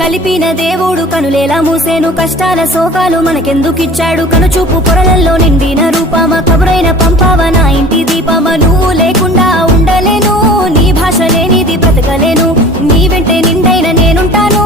కలిపిన దేవుడు కనులేలా మూసేను, కష్టాల శోకాలు మనకెందుకిచ్చాడు, కనుచూపు పొరలల్లో నిండిన రూపమా, కబురైన పంపావ నా ఇంటి దీపమా. నువ్వు లేకుండా ఉండలేను, నీ భాష లేనిది బ్రతకలేను, నీ వెంటే నిండైన నేనుంటాను.